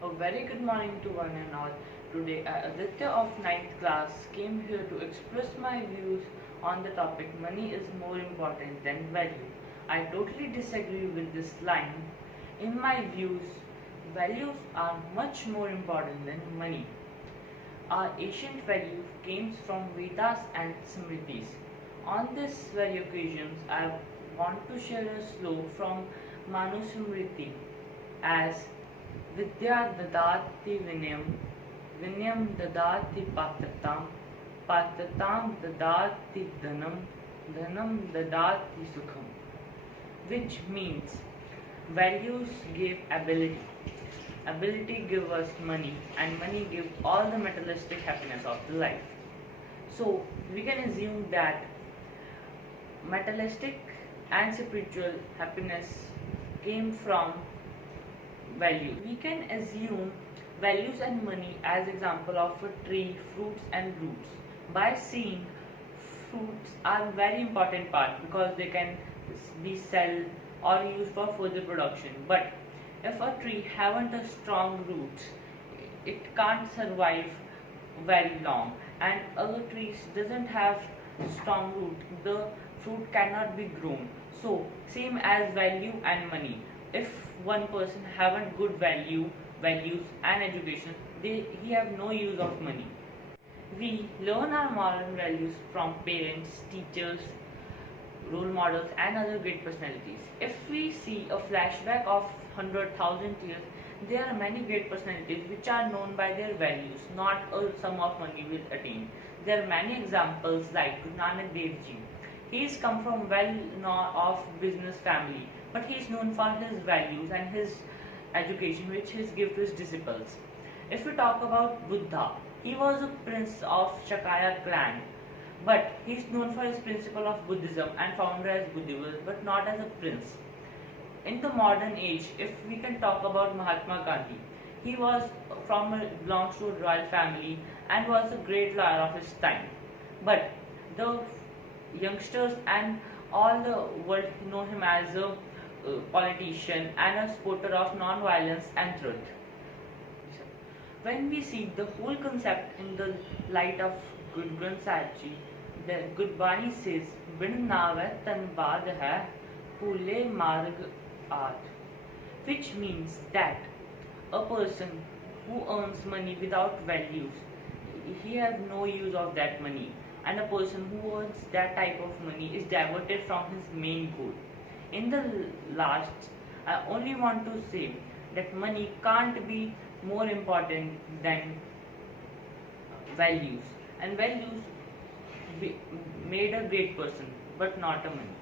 A very good morning to one and all. Today, Aditya of ninth class came here to express my views on the topic money is more important than value. I totally disagree with this line. In my views, values are much more important than money. Our ancient value came from Vedas and Smritis. On this very occasions, I want to share a slow from Manu Smriti as Vidya dadati vinayam, vinayam dadati patratam, patratam dadati dhanam, dhanam dadati sukham, which means values give ability, ability give us money, and money give all the materialistic happiness of the life. So we can assume that materialistic and spiritual happiness came from value. We can assume values and money as example of a tree, fruits and roots. By seeing fruits are very important part because they can be sold or used for further production. But if a tree haven't a strong roots, it can't survive very long. And other trees doesn't have strong root, the fruit cannot be grown. So same as value and money. If one person haven't good values and education, he have no use of money. We learn our moral values from parents, teachers, role models and other great personalities. If we see a flashback of 100,000 years, there are many great personalities which are known by their values, not a sum of money will attain. There are many examples like Guru Nanak Dev Ji. He is come from well-off business family, but he is known for his values and his education which he gives to his disciples. If we talk about Buddha, he was a prince of Shakya clan, but he is known for his principle of Buddhism and founder as Buddhist, but not as a prince. In the modern age, if we can talk about Mahatma Gandhi, he was belongs to a royal family and was a great lawyer of his time. But the youngsters and all the world know him as a politician and a supporter of non-violence and truth. When we see the whole concept in the light of Guru Granth Sahib Ji, the Gurbani says, "Bin naavai tan baad hai, phule marg aat," which means that a person who earns money without values, he has no use of that money, and a person who earns that type of money is diverted from his main goal. In the last, I only want to say that money can't be more important than values, and values made a great person, but not a money.